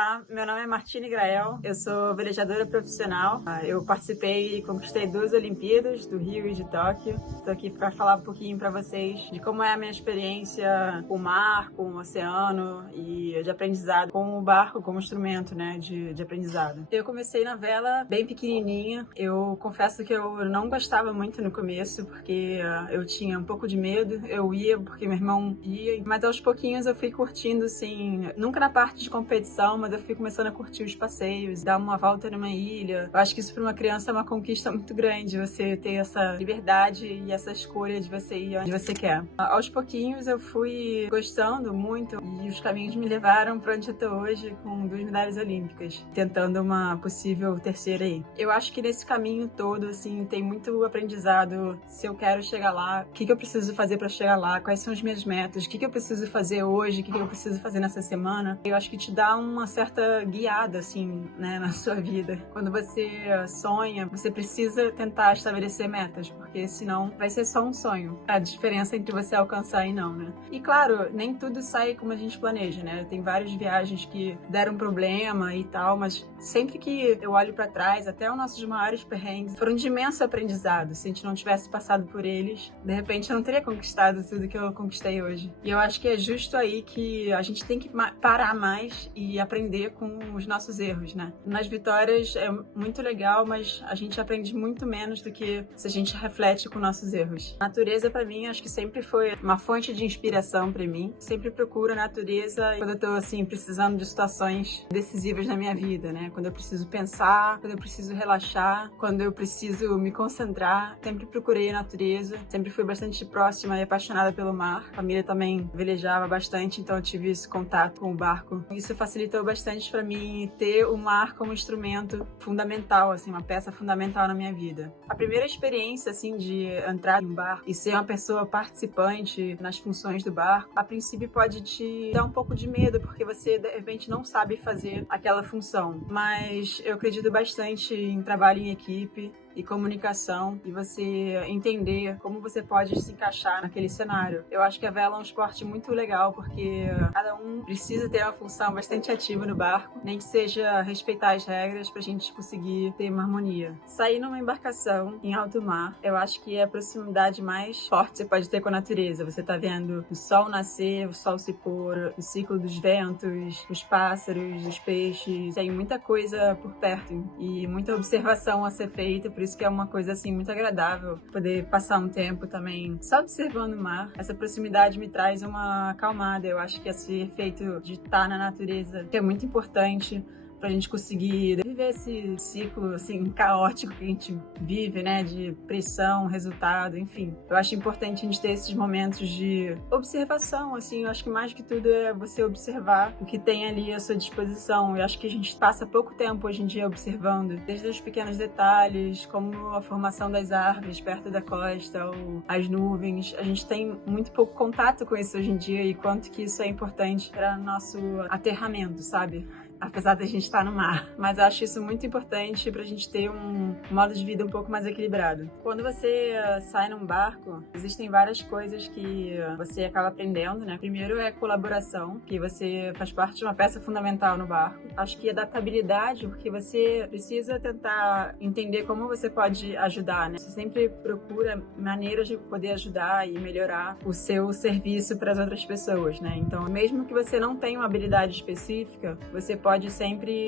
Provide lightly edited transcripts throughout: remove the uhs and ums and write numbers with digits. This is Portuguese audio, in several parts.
Olá, meu nome é Martine Grael, eu sou velejadora profissional. Eu participei e conquistei 2 Olimpíadas, do Rio e de Tóquio. Estou aqui para falar um pouquinho para vocês de como é a minha experiência com o mar, com o oceano e de aprendizado com o barco como instrumento, né, de aprendizado. Eu comecei na vela bem pequenininha. Eu confesso que eu não gostava muito no começo, porque eu tinha um pouco de medo. Eu ia porque meu irmão ia, mas aos pouquinhos eu fui curtindo, assim, nunca na parte de competição, mas eu fui começando a curtir os passeios, dar uma volta numa ilha. Eu acho que isso para uma criança é uma conquista muito grande, você ter essa liberdade e essa escolha de você ir onde você quer. Aos pouquinhos eu fui gostando muito e os caminhos me levaram para onde eu tô hoje, com 2 medalhas olímpicas, tentando uma possível terceira aí. Eu acho que nesse caminho todo, assim, tem muito aprendizado. Se eu quero chegar lá, o que eu preciso fazer para chegar lá, quais são as minhas metas, o que eu preciso fazer hoje, o que eu preciso fazer nessa semana. Eu acho que te dá uma certa guiada, assim, né, na sua vida. Quando você sonha, você precisa tentar estabelecer metas, porque senão vai ser só um sonho. A diferença entre você alcançar e não, né? E claro, nem tudo sai como a gente planeja, né? Tem várias viagens que deram problema e tal, mas sempre que eu olho pra trás, até os nossos maiores perrengues foram de imenso aprendizado. Se a gente não tivesse passado por eles, de repente eu não teria conquistado tudo que eu conquistei hoje. E eu acho que é justo aí que a gente tem que parar mais e aprender com os nossos erros, né? Nas vitórias é muito legal, mas a gente aprende muito menos do que se a gente reflete com nossos erros. A natureza, pra mim, acho que sempre foi uma fonte de inspiração pra mim. Sempre procuro a natureza quando eu tô, assim, precisando de situações decisivas na minha vida, né? Quando eu preciso pensar, quando eu preciso relaxar, quando eu preciso me concentrar. Sempre procurei a natureza, sempre fui bastante próxima e apaixonada pelo mar. A família também velejava bastante, então eu tive esse contato com o barco. Isso facilitou bastante para mim ter o mar como instrumento fundamental, assim, uma peça fundamental na minha vida. A primeira experiência, assim, de entrar em um barco e ser uma pessoa participante nas funções do barco, a princípio pode te dar um pouco de medo, porque você, de repente, não sabe fazer aquela função. Mas eu acredito bastante em trabalho em equipe e comunicação, e você entender como você pode se encaixar naquele cenário. Eu acho que a vela é um esporte muito legal, porque cada um precisa ter uma função bastante ativa no barco, nem que seja respeitar as regras pra gente conseguir ter uma harmonia. Sair numa embarcação em alto mar, eu acho que é a proximidade mais forte que você pode ter com a natureza. Você tá vendo o sol nascer, o sol se pôr, o ciclo dos ventos, os pássaros, os peixes, tem muita coisa por perto e muita observação a ser feita. Por isso que é uma coisa, assim, muito agradável poder passar um tempo também só observando o mar. Essa proximidade me traz uma acalmada. Eu acho que esse efeito de estar na natureza que é muito importante pra gente conseguir viver esse ciclo, assim, caótico que a gente vive, né, de pressão, resultado, enfim. Eu acho importante a gente ter esses momentos de observação, assim. Eu acho que mais que tudo é você observar o que tem ali à sua disposição. Eu acho que a gente passa pouco tempo hoje em dia observando, desde os pequenos detalhes, como a formação das árvores perto da costa ou as nuvens. A gente tem muito pouco contato com isso hoje em dia e quanto que isso é importante para nosso aterramento, sabe? Apesar da gente estar no mar. Mas eu acho isso muito importante pra gente ter um modo de vida um pouco mais equilibrado. Quando você sai num barco, existem várias coisas que você acaba aprendendo, né? Primeiro é colaboração, que você faz parte de uma peça fundamental no barco. Acho que adaptabilidade, porque você precisa tentar entender como você pode ajudar, né? Você sempre procura maneiras de poder ajudar e melhorar o seu serviço para as outras pessoas, né? Então, mesmo que você não tenha uma habilidade específica, você pode sempre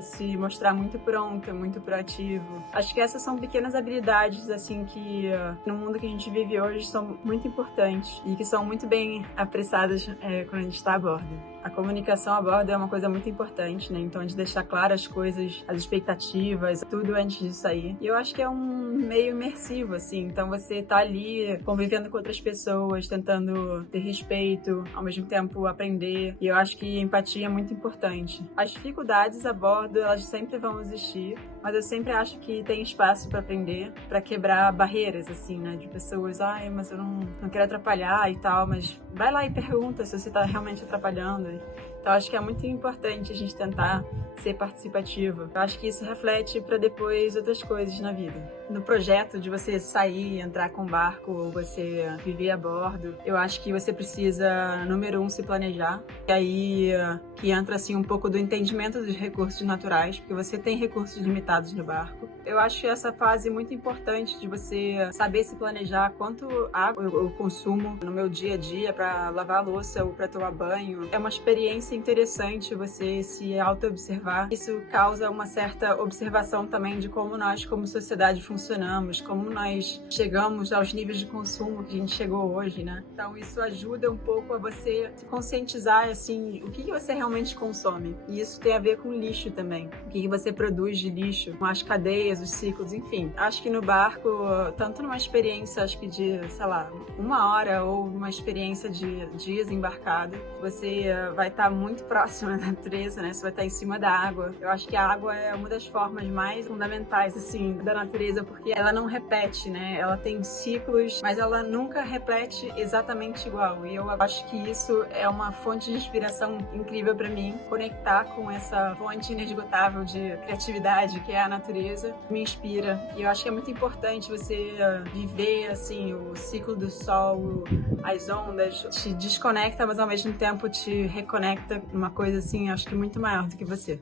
se mostrar muito pronta, muito proativo. Acho que essas são pequenas habilidades, assim, que no mundo que a gente vive hoje são muito importantes e que são muito bem apressadas quando a gente está a bordo. A comunicação a bordo é uma coisa muito importante, né? Então, de deixar claras as coisas, as expectativas, tudo antes de sair. E eu acho que é um meio imersivo, assim. Então, você tá ali convivendo com outras pessoas, tentando ter respeito, ao mesmo tempo aprender. E eu acho que empatia é muito importante. As dificuldades a bordo, elas sempre vão existir, mas eu sempre acho que tem espaço para aprender, para quebrar barreiras, assim, né? De pessoas, mas eu não quero atrapalhar e tal, mas vai lá e pergunta se você tá realmente atrapalhando. Então, acho que é muito importante a gente tentar ser participativo. Eu acho que isso reflete para depois outras coisas na vida. no projeto de você sair, entrar com o barco, ou você viver a bordo, eu acho que você precisa, número 1, se planejar. E aí que entra assim um pouco do entendimento dos recursos naturais, porque você tem recursos limitados no barco. Eu acho essa fase muito importante de você saber se planejar quanto água eu consumo no meu dia a dia para lavar a louça ou para tomar banho. É uma experiência interessante você se auto-observar. Isso causa uma certa observação também de como nós, como sociedade, funcionamos, como nós chegamos aos níveis de consumo que a gente chegou hoje, né? Então isso ajuda um pouco a você se conscientizar, assim, o que você realmente consome. E isso tem a ver com lixo também. O que você produz de lixo, com as cadeias, os ciclos, enfim. Acho que no barco, tanto numa experiência, acho que de, sei lá, 1 hora ou uma experiência de dias embarcado, você vai estar muito próximo da natureza, né? Você vai estar em cima da água. Eu acho que a água é uma das formas mais fundamentais, assim, da natureza, porque ela não repete, né? Ela tem ciclos, mas ela nunca repete exatamente igual. E eu acho que isso é uma fonte de inspiração incrível para mim. Conectar com essa fonte inesgotável de criatividade que é a natureza me inspira. E eu acho que é muito importante você viver, assim, o ciclo do sol, as ondas, te desconecta, mas ao mesmo tempo te reconecta numa coisa, assim, acho que muito maior do que você.